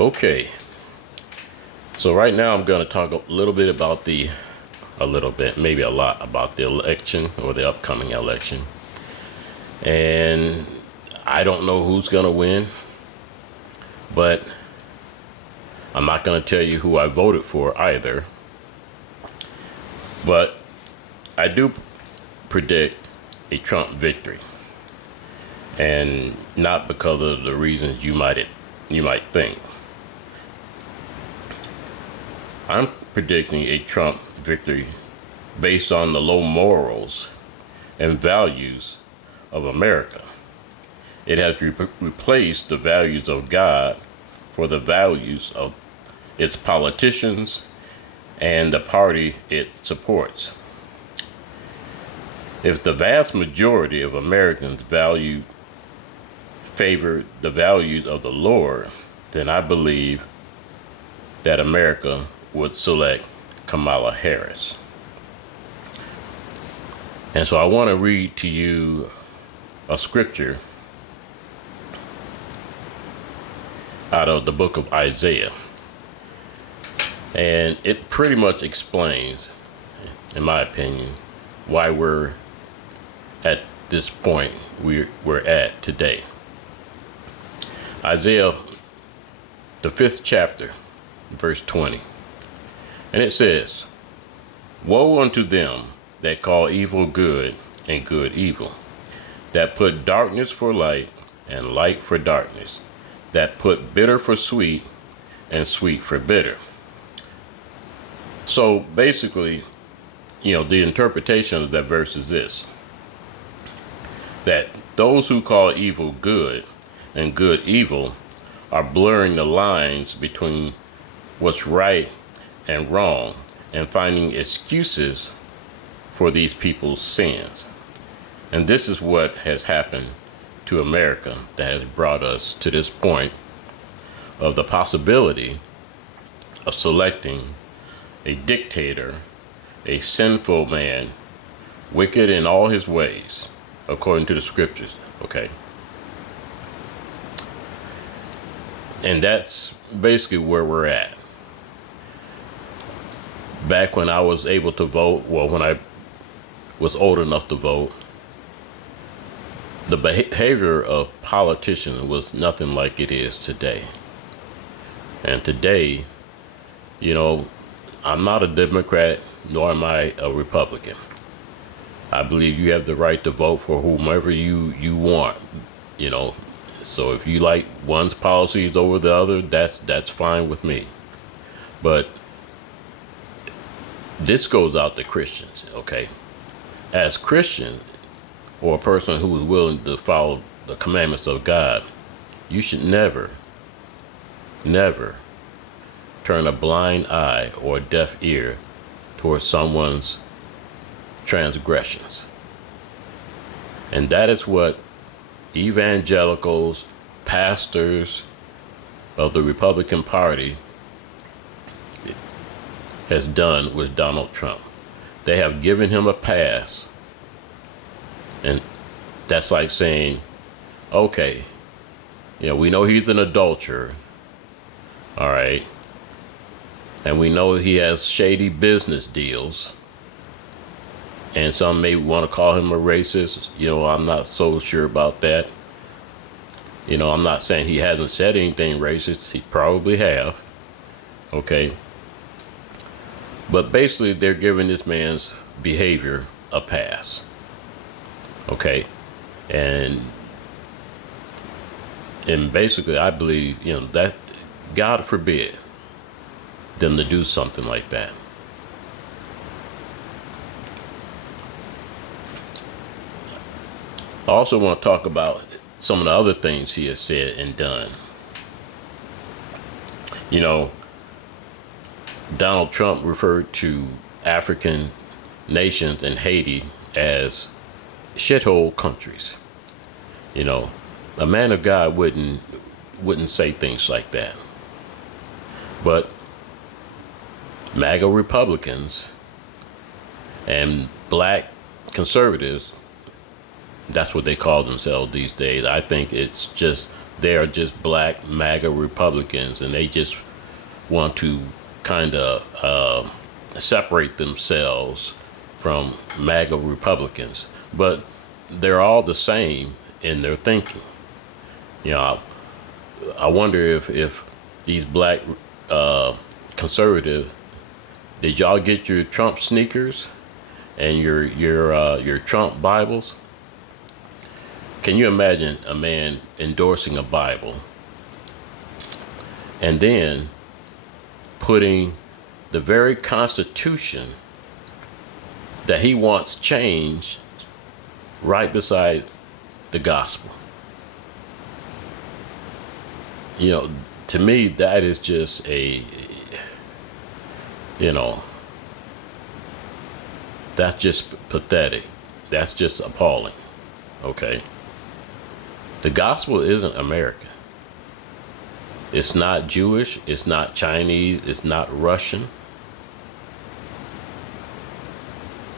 Okay, so right now I'm going to talk a little bit about maybe a lot about the election or the upcoming election. And I don't know who's going to win, but I'm not going to tell you who I voted for either. But I do predict a Trump victory, and not because of the reasons you might think. I'm predicting a Trump victory based on the low morals and values of America. It has replaced the values of God for the values of its politicians and the party it supports. If the vast majority of Americans favor the values of the Lord, then I believe that America would select Kamala Harris. And so I want to read to you a scripture out of the book of Isaiah. And it pretty much explains, in my opinion, why we're at this point we're at today. Isaiah, the 5th chapter, verse 20. And it says, "Woe unto them that call evil good and good evil, that put darkness for light and light for darkness, that put bitter for sweet and sweet for bitter." So basically, the interpretation of that verse is this: that those who call evil good and good evil are blurring the lines between what's right and wrong, and finding excuses for these people's sins. And this is what has happened to America that has brought us to this point of the possibility of selecting a dictator, a sinful man, wicked in all his ways, according to the scriptures, okay? And that's basically where we're at. Back when I was able to vote, when I was old enough to vote, the behavior of politicians was nothing like it is today. And today, I'm not a Democrat, nor am I a Republican. I believe you have the right to vote for whomever you want, So if you like one's policies over the other, that's fine with me. But this goes out to Christians, okay? As Christians, or a person who is willing to follow the commandments of God, you should never turn a blind eye or a deaf ear towards someone's transgressions. And that is what evangelicals, pastors of the Republican Party has done with Donald Trump. They have given him a pass. And that's like saying, okay, we know he's an adulterer, all right, and we know he has shady business deals, and some may want to call him a racist. I'm not so sure about that. I'm not saying he hasn't said anything racist. He probably have, okay. But basically, they're giving this man's behavior a pass, okay. And basically, I believe, that God forbid them to do something like that. I also want to talk about some of the other things he has said and done. Donald Trump referred to African nations and Haiti as shithole countries. A man of God wouldn't say things like that. But MAGA Republicans and black conservatives, that's what they call themselves these days. I think it's just They are just black MAGA Republicans, and they just want to kind of separate themselves from MAGA Republicans. But they're all the same in their thinking. You know, I wonder if these black conservatives, did y'all get your Trump sneakers and your Trump Bibles? Can you imagine a man endorsing a Bible and then putting the very Constitution that he wants changed right beside the gospel? You know, to me, that is just you know, that's just pathetic. That's just appalling. Okay? The gospel isn't American. It's not Jewish. It's not Chinese. It's not Russian.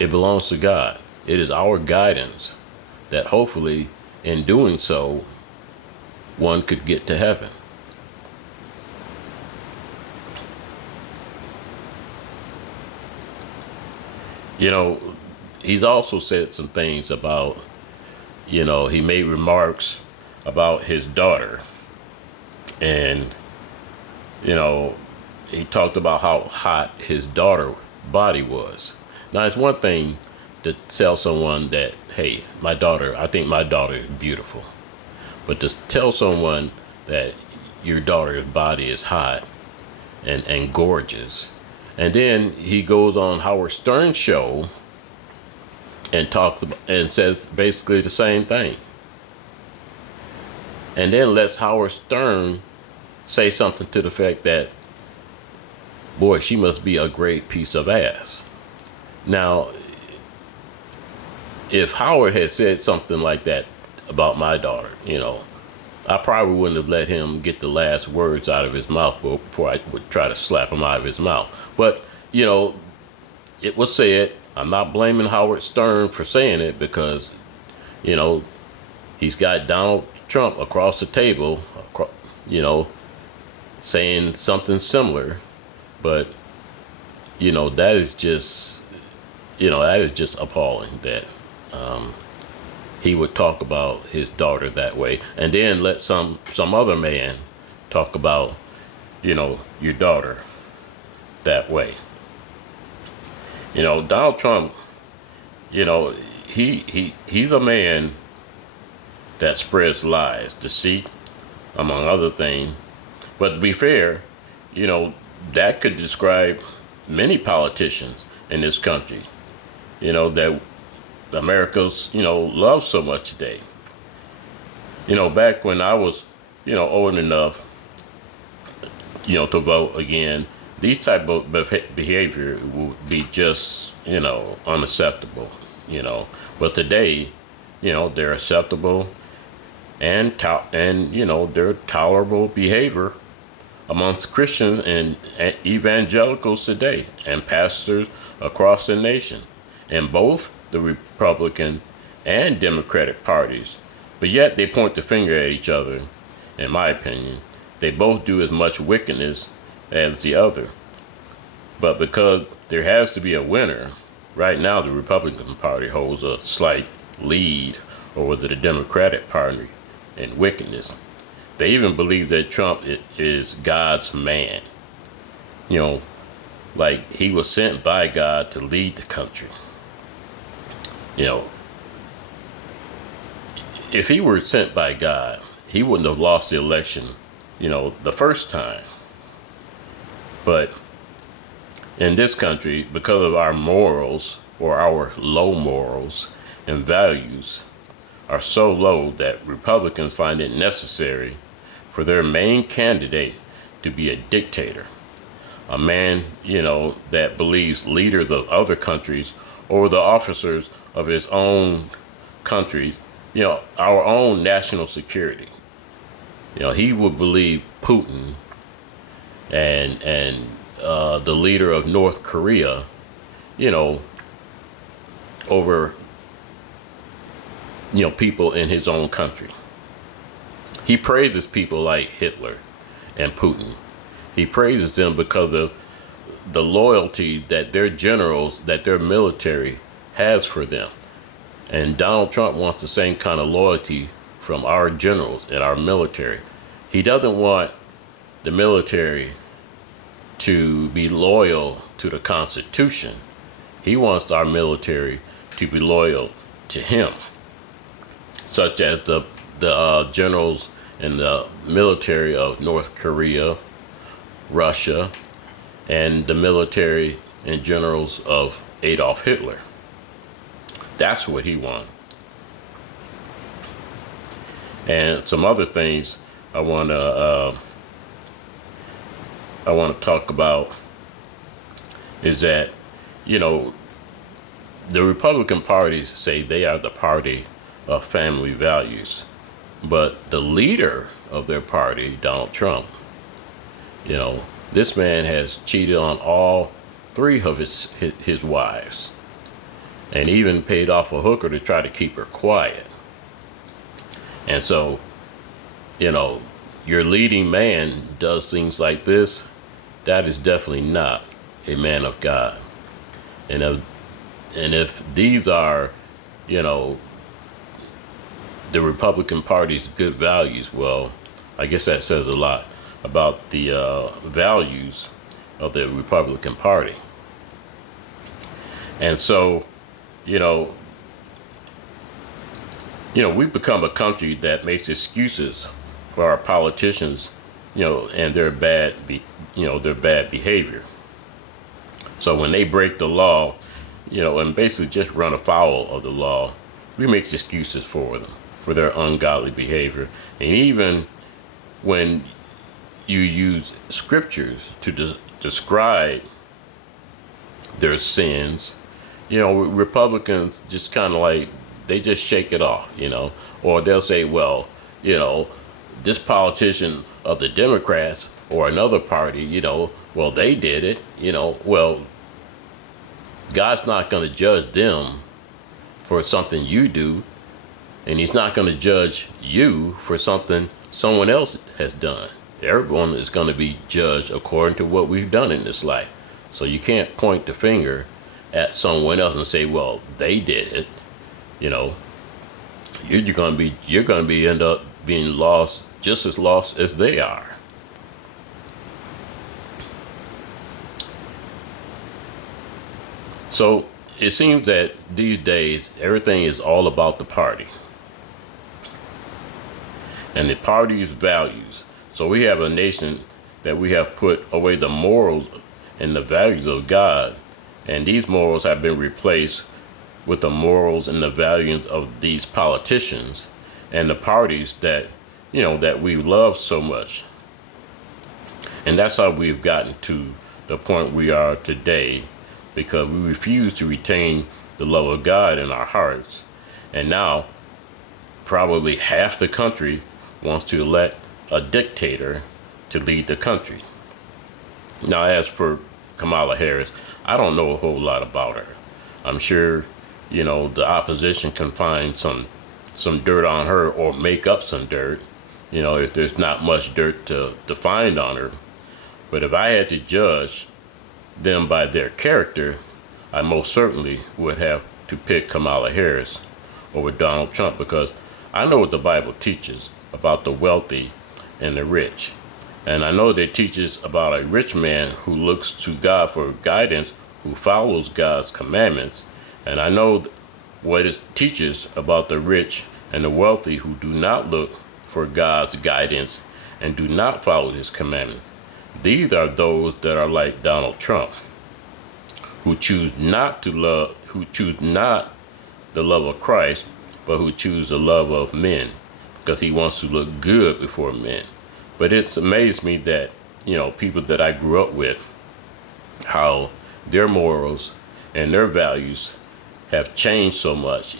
It belongs to God. It is our guidance that hopefully, in doing so, one could get to heaven. You know, he's also said some things about, you know, he made remarks about his daughter. And, you know, he talked about how hot his daughter's body was. Now, it's one thing to tell someone that, hey, I think my daughter is beautiful. But to tell someone that your daughter's body is hot and gorgeous. And then he goes on Howard Stern's show and talks about, and says basically the same thing. And then lets Howard Stern say something to the effect that, boy, she must be a great piece of ass. Now, if Howard had said something like that about my daughter, you know, I probably wouldn't have let him get the last words out of his mouth before I would try to slap him out of his mouth. But, you know, it was said. I'm not blaming Howard Stern for saying it because, you know, he's got Donald Trump across the table, you know, saying something similar. But, you know, that is just appalling that he would talk about his daughter that way, and then let some other man talk about, you know, your daughter that way. You know, Donald Trump, you know, he's a man that spreads lies, deceit, among other things. But to be fair, you know, that could describe many politicians in this country, you know, that America's, you know, love so much today. You know, back when I was, you know, old enough, you know, to vote again, these type of behavior would be just, you know, unacceptable, you know. But today, you know, they're acceptable and you know, they're tolerable behavior amongst Christians and evangelicals today and pastors across the nation, in both the Republican and Democratic parties. But yet they point the finger at each other, in my opinion. They both do as much wickedness as the other. But because there has to be a winner, right now the Republican Party holds a slight lead over the Democratic Party in wickedness. They even believe that Trump is God's man. You know, like he was sent by God to lead the country. You know, if he were sent by God, he wouldn't have lost the election, you know, the first time. But in this country, because of our morals, or our low morals and values, are so low that Republicans find it necessary for their main candidate to be a dictator, a man, you know, that believes leaders of other countries or the officers of his own country, you know, our own national security. You know, he would believe Putin and the leader of North Korea, you know, over, you know, people in his own country. He praises people like Hitler and Putin. He praises them because of the loyalty that their generals, that their military has for them. And Donald Trump wants the same kind of loyalty from our generals and our military. He doesn't want the military to be loyal to the Constitution. He wants our military to be loyal to him, such as the generals in the military of North Korea, Russia, and the military and generals of Adolf Hitler. That's what he wants. And some other things I want to talk about is that, you know, the Republican parties say they are the party of family values, but the leader of their party, Donald Trump, you know, this man has cheated on all three of his wives, and even paid off a hooker to try to keep her quiet. And so, you know, your leading man does things like this, that is definitely not a man of God. And if these are, you know, the Republican Party's good values, well, I guess that says a lot about the values of the Republican Party. And so, you know, we've become a country that makes excuses for our politicians, you know, and their bad behavior. So when they break the law, you know, and basically just run afoul of the law, we make excuses for them, for their ungodly behavior. And even when you use scriptures to describe their sins, you know, Republicans just kind of like, they just shake it off, you know, or they'll say, well, you know, this politician of the Democrats or another party, you know, well, they did it, you know. Well, God's not going to judge them for something you do, and he's not going to judge you for something someone else has done. Everyone is going to be judged according to what we've done in this life. So you can't point the finger at someone else and say, well, they did it. You know, you're going to be end up being lost, just as lost as they are. So it seems that these days everything is all about the party and the party's values. So we have a nation that we have put away the morals and the values of God, and these morals have been replaced with the morals and the values of these politicians and the parties that, you know, that we love so much. And that's how we've gotten to the point we are today, because we refuse to retain the love of God in our hearts. And now probably half the country wants to elect a dictator to lead the country. Now, as for Kamala Harris, I don't know a whole lot about her. I'm sure, you know, the opposition can find some dirt on her or make up some dirt, you know, if there's not much dirt to find on her. But if I had to judge them by their character, I most certainly would have to pick Kamala Harris over Donald Trump, because I know what the Bible teaches about the wealthy and the rich. And I know that it teaches about a rich man who looks to God for guidance, who follows God's commandments. And I know what it teaches about the rich and the wealthy who do not look for God's guidance and do not follow his commandments. These are those that are like Donald Trump, who choose not the love of Christ, but who choose the love of men, because he wants to look good before men. But it's amazed me that, you know, people that I grew up with, how their morals and their values have changed so much.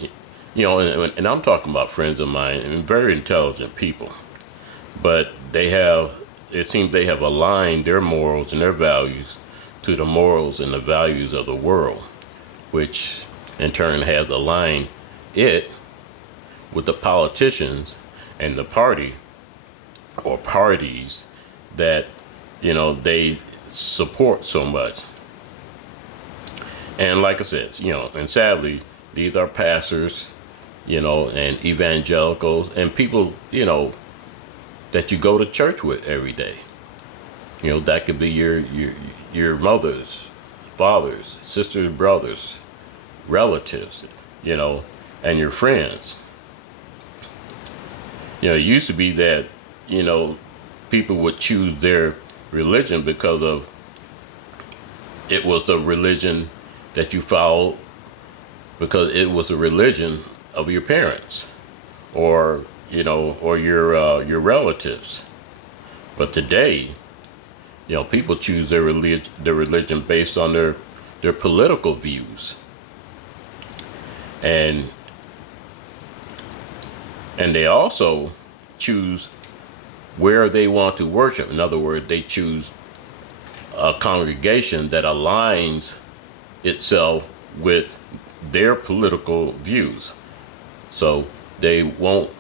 You know, and I'm talking about friends of mine and very intelligent people, but it seems they have aligned their morals and their values to the morals and the values of the world, which in turn has aligned it with the politicians and the party or parties that, they support so much. And like I said, and sadly, these are pastors, and evangelicals and people, that you go to church with every day. That could be your mothers, fathers, sisters, brothers, relatives, and your friends. It used to be that, people would choose their religion because of it was the religion that you followed, because it was the religion of your parents, or or your relatives. But today, people choose their religion based on their political views, and they also choose where they want to worship. In other words, they choose a congregation that aligns itself with their political views. So they won't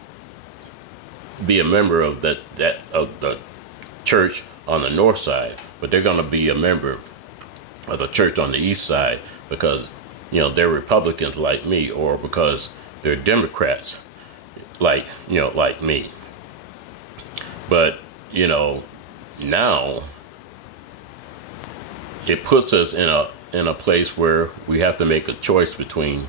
be a member of of the church on the north side, but they're going to be a member of the church on the east side because they're Republicans like me, or because they're Democrats like me. But now it puts us in a place where we have to make a choice between,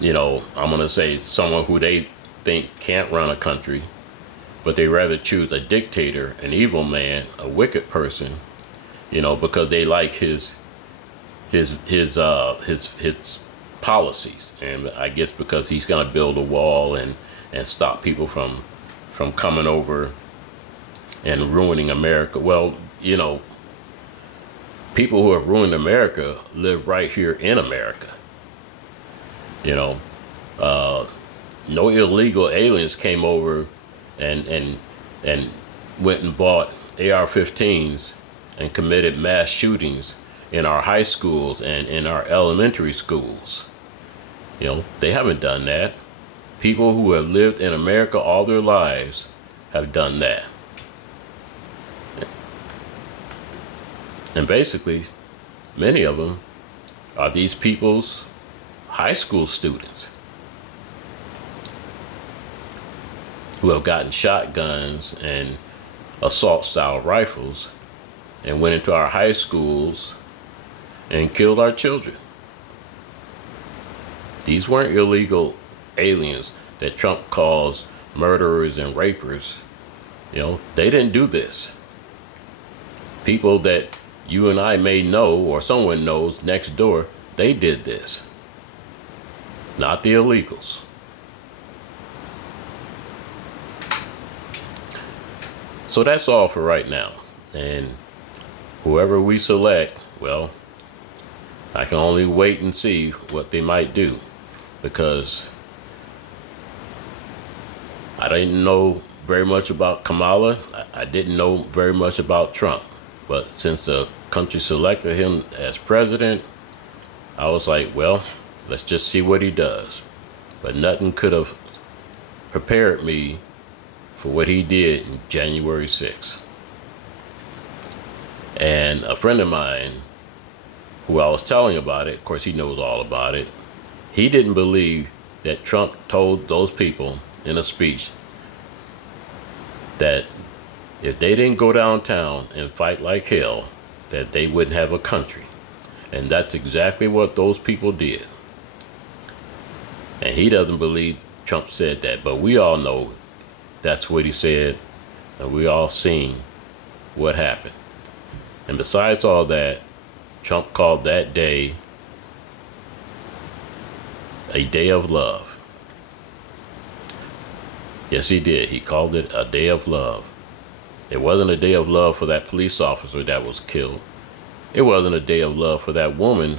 I'm going to say, someone who they think can't run a country, but they rather choose a dictator, an evil man, a wicked person, because they like his policies, and I guess because he's going to build a wall and stop people from coming over and ruining America. Well, people who have ruined America live right here in America. No illegal aliens came over and went and bought AR-15s and committed mass shootings in our high schools and in our elementary schools. They haven't done that. People who have lived in America all their lives have done that. And basically, many of them are these people's high school students who have gotten shotguns and assault style rifles and went into our high schools and killed our children. These weren't illegal aliens that Trump calls murderers and rapers. They didn't do this. People that you and I may know, or someone knows next door, they did this. Not the illegals. So that's all for right now. And whoever we select, well, I can only wait and see what they might do, because I didn't know very much about Kamala. I didn't know very much about Trump. But since the country selected him as president, I was like, well, let's just see what he does. But nothing could have prepared me for what he did in January 6th. And a friend of mine, who I was telling about it, of course he knows all about it, he didn't believe that Trump told those people in a speech that if they didn't go downtown and fight like hell, that they wouldn't have a country. And that's exactly what those people did. And he doesn't believe Trump said that, but we all know that's what he said, and we all seen what happened. And besides all that, Trump called that day a day of love. Yes, he did. He called it a day of love. It wasn't a day of love for that police officer that was killed. It wasn't a day of love for that woman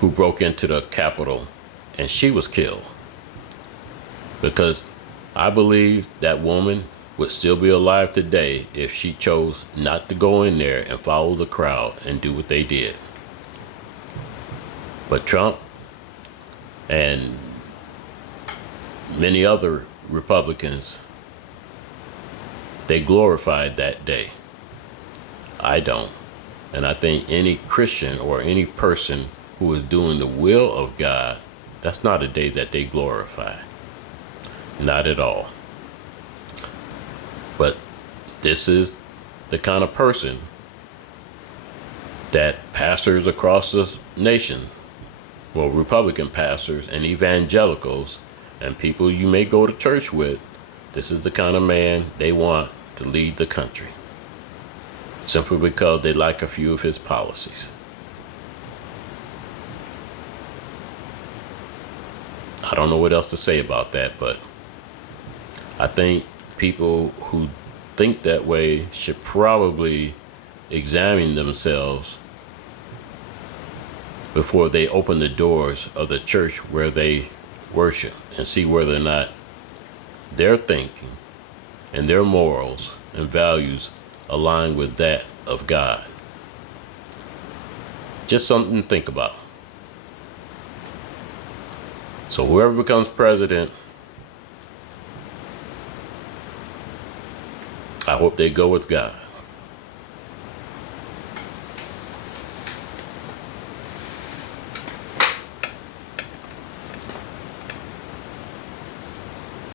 who broke into the Capitol and she was killed. Because I believe that woman would still be alive today if she chose not to go in there and follow the crowd and do what they did. But Trump and many other Republicans They glorified that day. I don't. And I think any Christian or any person who is doing the will of God, that's not a day that they glorify. Not at all. But this is the kind of person that pastors across the nation, well, Republican pastors and evangelicals and people you may go to church with, this is the kind of man they want to lead the country. Simply because they like a few of his policies. I don't know what else to say about that, but I think people who think that way should probably examine themselves before they open the doors of the church where they worship and see whether or not their thinking and their morals and values align with that of God. Just something to think about. So whoever becomes president, I hope they go with God.